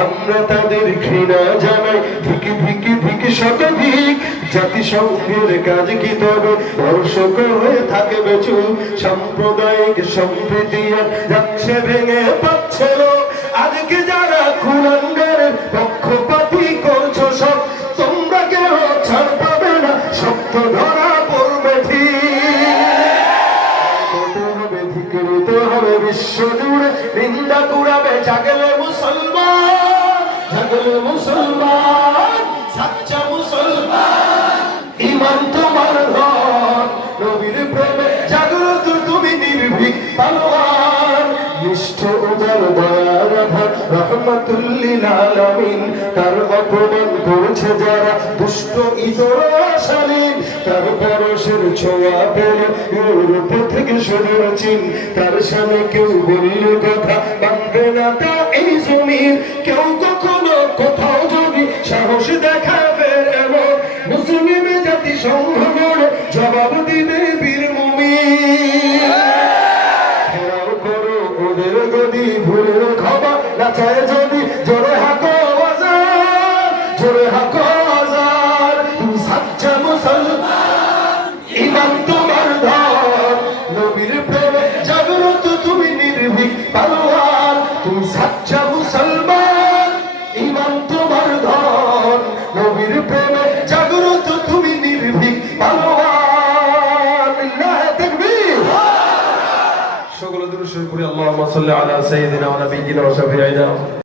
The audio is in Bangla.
আমরা তাদের ঘৃণা জানাই, ধিকি ধিকি ধিকি শতধিক। জাতিসংঘের কাজ কি তবে? হয়ে থাকে বেচু সাম্প্রদায়িক সম্প্রীতি যাচ্ছে ভেঙে পাচ্ছে আজকে সত্য ধরা পড়বে ঠিক। হবে বিশ্ব জুড়ে নিন্দা কুড়াবে জাগলে মুসলমান জাগলে মুসলমান সাচ্চা মুসলমান ইমান তোমার ঘর নবীর প্রেমে জাগ্রত তুমি নির্ভীক পালোয়ান নিষ্ঠ উদার দয়ার আধার রহমাতুল্লিল আলামিন, তার অপমান করেছে যারা দুষ্ট ইতর তার পরশের ছোঁয়া পেলে ইউরোপ থেকে সরে চীন তার সামনে কেউ বললে কথা মানবে না তা এই জমির কেউ কখনো কোথাও যদি সাহস দেখাবে এমন মুসলিম জাতি সংঘ জবাব দিবে বীর ঘেরাও করো ওদের গদি ভুলের na tare درود اللهم صل على سيدنا ونبينا وشفيعنا.